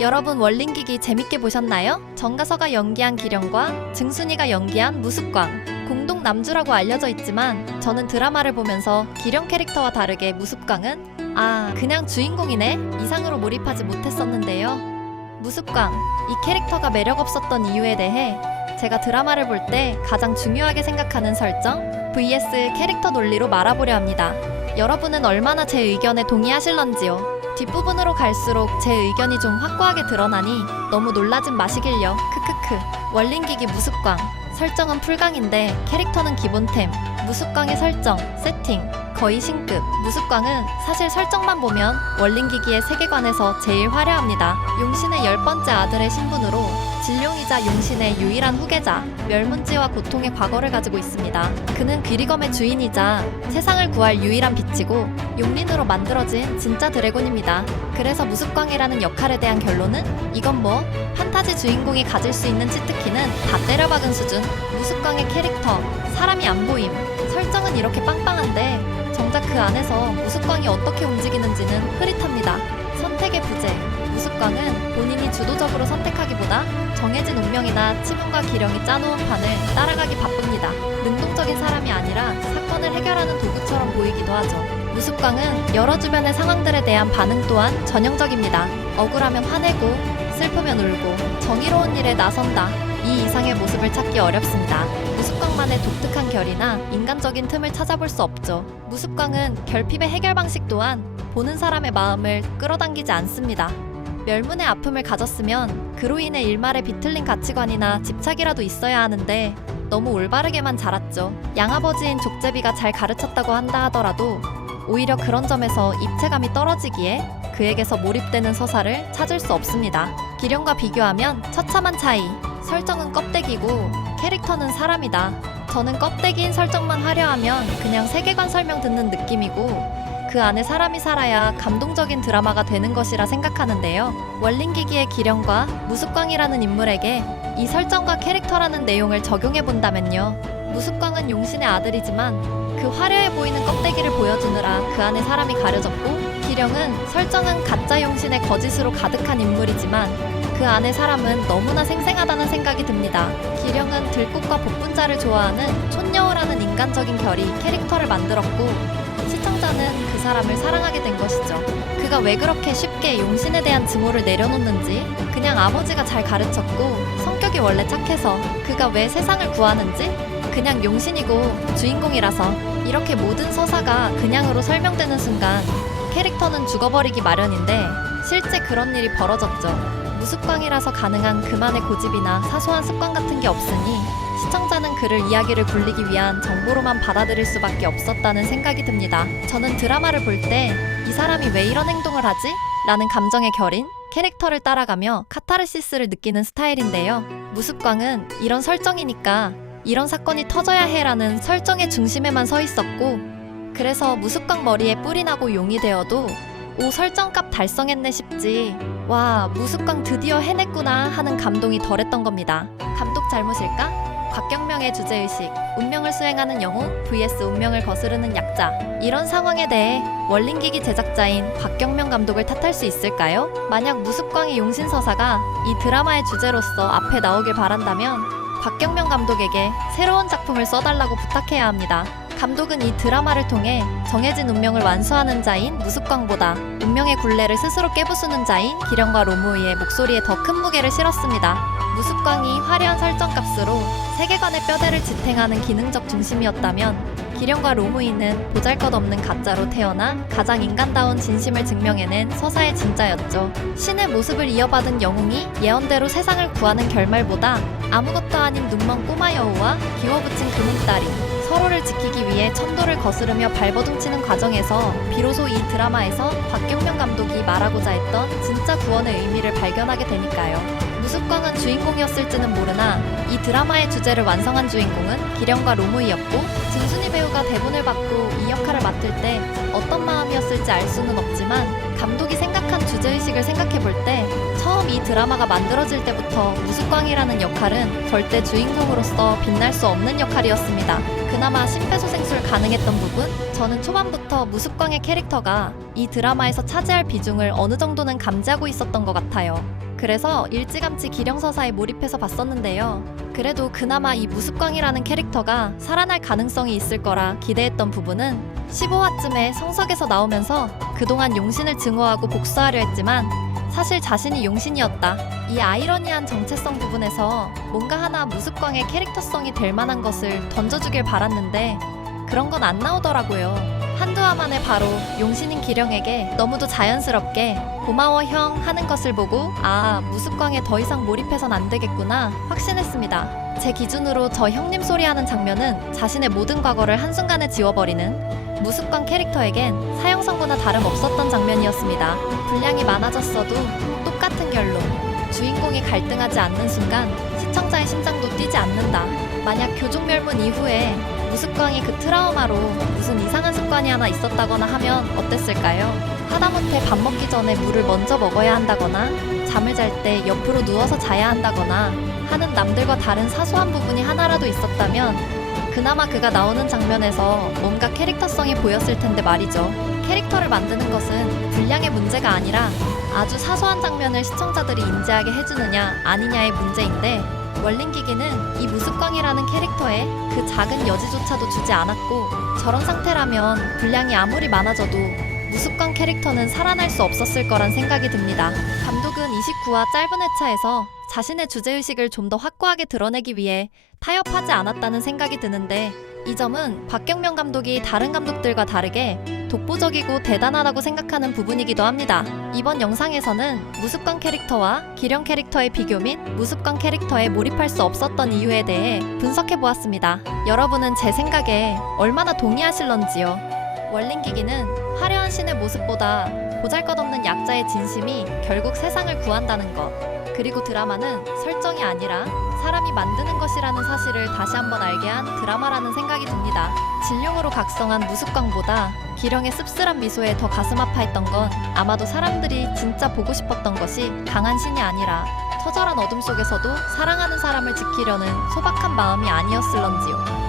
여러분 월링기기 재밌게 보셨나요? 정가서가 연기한 기령과 증순이가 연기한 무습광. 공동 남주라고 알려져 있지만 저는 드라마를 보면서 기령 캐릭터와 다르게 무습광은 그냥 주인공이네 이상으로 몰입하지 못했었는데요. 무습광, 이 캐릭터가 매력 없었던 이유에 대해 제가 드라마를 볼 때 가장 중요하게 생각하는 설정 vs 캐릭터 논리로 말아보려 합니다. 여러분은 얼마나 제 의견에 동의하실런지요? 뒷부분으로 갈수록 제 의견이 좀 확고하게 드러나니 너무 놀라진 마시길요. 크크크. 월링기기 무습광. 설정은 풀강인데 캐릭터는 기본템. 무습광의 설정, 세팅 거의 신급. 무습광은 사실 설정만 보면 월링기기의 세계관에서 제일 화려합니다. 용신의 10번째 아들의 신분으로 진룡이자 용신의 유일한 후계자, 멸문지와 고통의 과거를 가지고 있습니다. 그는 귀리검의 주인이자 세상을 구할 유일한 빛이고 용린으로 만들어진 진짜 드래곤입니다. 그래서 무습광이라는 역할에 대한 결론은 이건 뭐 판타지 주인공이 가질 수 있는 치트키는 다 때려박은 수준. 무습광의 캐릭터, 사람이 안 보임. 설정은 이렇게 빵빵한데 정작 그 안에서 무습광이 어떻게 움직이는지는 흐릿합니다. 선택의 부재. 무습광은 본인이 주도적으로 선택하기보다 정해진 운명이나 치문과 기령이 짜놓은 판을 따라가기 바쁩니다. 능동적인 사람이 아니라 사건을 해결하는 도구처럼 보이기도 하죠. 무습광은 여러 주변의 상황들에 대한 반응 또한 전형적입니다. 억울하면 화내고 슬프면 울고 정의로운 일에 나선다. 이 이상의 모습을 찾기 어렵습니다. 무습광만의 독특한 결이나 인간적인 틈을 찾아볼 수 없죠. 무습광은 결핍의 해결 방식 또한 보는 사람의 마음을 끌어당기지 않습니다. 멸문의 아픔을 가졌으면 그로 인해 일말의 비틀린 가치관이나 집착이라도 있어야 하는데 너무 올바르게만 자랐죠. 양아버지인 족제비가 잘 가르쳤다고 한다 하더라도 오히려 그런 점에서 입체감이 떨어지기에 그에게서 몰입되는 서사를 찾을 수 없습니다. 기령과 비교하면 처참한 차이. 설정은 껍데기고 캐릭터는 사람이다. 저는 껍데기인 설정만 화려하면 그냥 세계관 설명 듣는 느낌이고 그 안에 사람이 살아야 감동적인 드라마가 되는 것이라 생각하는데요. 월링기기의 기령과 무습광이라는 인물에게 이 설정과 캐릭터라는 내용을 적용해본다면요. 무습광은 용신의 아들이지만 그 화려해 보이는 껍데기를 보여주느라 그 안에 사람이 가려졌고 기령은 설정은 가짜 용신의 거짓으로 가득한 인물이지만 그 안에 사람은 너무나 생생하다는 생각이 듭니다. 기령은 들꽃과 복분자를 좋아하는 촌여우라는 인간적인 결이 캐릭터를 만들었고 시청자는 그 사람을 사랑하게 된 것이죠. 그가 왜 그렇게 쉽게 용신에 대한 증오를 내려놓는지, 그냥 아버지가 잘 가르쳤고 성격이 원래 착해서 그가 왜 세상을 구하는지, 그냥 용신이고 주인공이라서 이렇게 모든 서사가 그냥으로 설명되는 순간 캐릭터는 죽어버리기 마련인데 실제 그런 일이 벌어졌죠. 무습광이라서 가능한 그만의 고집이나 사소한 습관 같은 게 없으니 시청자는 그를 이야기를 굴리기 위한 정보로만 받아들일 수밖에 없었다는 생각이 듭니다. 저는 드라마를 볼 때 이 사람이 왜 이런 행동을 하지? 라는 감정의 결인 캐릭터를 따라가며 카타르시스를 느끼는 스타일인데요. 무습광은 이런 설정이니까 이런 사건이 터져야 해라는 설정의 중심에만 서 있었고 그래서 무습광 머리에 뿔이 나고 용이 되어도 오 설정값 달성했네 싶지 와 무습광 드디어 해냈구나 하는 감동이 덜했던 겁니다. 감독 잘못일까? 곽경명의 주제의식, 운명을 수행하는 영웅 vs 운명을 거스르는 약자. 이런 상황에 대해 월링기기 제작자인 곽경명 감독을 탓할 수 있을까요? 만약 무습광의 용신서사가 이 드라마의 주제로서 앞에 나오길 바란다면 곽경명 감독에게 새로운 작품을 써달라고 부탁해야 합니다. 감독은 이 드라마를 통해 정해진 운명을 완수하는 자인 무습광보다 운명의 굴레를 스스로 깨부수는 자인 기령과 로무이의 목소리에 더 큰 무게를 실었습니다. 무습광이 화려한 설정값으로 세계관의 뼈대를 지탱하는 기능적 중심이었다면 기령과 로무이는 보잘것없는 가짜로 태어나 가장 인간다운 진심을 증명해낸 서사의 진짜였죠. 신의 모습을 이어받은 영웅이 예언대로 세상을 구하는 결말보다 아무것도 아닌 눈먼 꼬마 여우와 기워붙인 금은딸이 서로를 지키기 위해 천도를 거스르며 발버둥치는 과정에서 비로소 이 드라마에서 곽경명 감독이 말하고자 했던 진짜 구원의 의미를 발견하게 되니까요. 무습광은 주인공이었을지는 모르나 이 드라마의 주제를 완성한 주인공은 기령과 로무이였고 증순이 배우가 대본을 받고 이 역할을 맡을 때 어떤 마음이었을지 알 수는 없지만 감독이 생각한 주제의식을 생각해볼 때 처음 이 드라마가 만들어질 때부터 무습광이라는 역할은 절대 주인공으로서 빛날 수 없는 역할이었습니다. 그나마 심폐소생술 가능했던 부분? 저는 초반부터 무습광의 캐릭터가 이 드라마에서 차지할 비중을 어느 정도는 감지하고 있었던 것 같아요. 그래서 일찌감치 기령서사에 몰입해서 봤었는데요. 그래도 그나마 이 무습광이라는 캐릭터가 살아날 가능성이 있을 거라 기대했던 부분은 15화쯤에 성석에서 나오면서 그동안 용신을 증오하고 복수하려 했지만 사실 자신이 용신이었다. 이 아이러니한 정체성 부분에서 뭔가 하나 무습광의 캐릭터성이 될 만한 것을 던져주길 바랐는데 그런 건 안 나오더라고요. 한두 화 만에 바로 용신인 기령에게 너무도 자연스럽게 고마워 형 하는 것을 보고 아, 무습광에 더 이상 몰입해선 안 되겠구나 확신했습니다. 제 기준으로 저 형님 소리 하는 장면은 자신의 모든 과거를 한순간에 지워버리는 무습광 캐릭터에겐 사형 선고나 다름없었던 장면이었습니다. 분량이 많아졌어도 똑같은 결론. 주인공이 갈등하지 않는 순간 시청자의 심장도 뛰지 않는다. 만약 교족멸문 이후에 무습광이 그 트라우마로 무슨 이상한 습관이 하나 있었다거나 하면 어땠을까요? 하다못해 밥 먹기 전에 물을 먼저 먹어야 한다거나 잠을 잘 때 옆으로 누워서 자야 한다거나 하는 남들과 다른 사소한 부분이 하나라도 있었다면 그나마 그가 나오는 장면에서 뭔가 캐릭터성이 보였을 텐데 말이죠. 캐릭터를 만드는 것은 분량의 문제가 아니라 아주 사소한 장면을 시청자들이 인지하게 해주느냐 아니냐의 문제인데 월링기기는 이 무습광이라는 캐릭터에 그 작은 여지조차도 주지 않았고 저런 상태라면 분량이 아무리 많아져도 무습광 캐릭터는 살아날 수 없었을 거란 생각이 듭니다. 감독은 29화 짧은 회차에서 자신의 주제의식을 좀 더 확고하게 드러내기 위해 타협하지 않았다는 생각이 드는데 이 점은 박경명 감독이 다른 감독들과 다르게 독보적이고 대단하다고 생각하는 부분이기도 합니다. 이번 영상에서는 무습광 캐릭터와 기령 캐릭터의 비교 및 무습광 캐릭터에 몰입할 수 없었던 이유에 대해 분석해보았습니다. 여러분은 제 생각에 얼마나 동의하실런지요? 월링기기는 화려한 신의 모습보다 보잘것없는 약자의 진심이 결국 세상을 구한다는 것, 그리고 드라마는 설정이 아니라 사람이 만드는 것이라는 사실을 다시 한번 알게 한 드라마라는 생각이 듭니다. 진룡으로 각성한 무습광보다 기령의 씁쓸한 미소에 더 가슴 아파했던 건 아마도 사람들이 진짜 보고 싶었던 것이 강한 신이 아니라 처절한 어둠 속에서도 사랑하는 사람을 지키려는 소박한 마음이 아니었을런지요.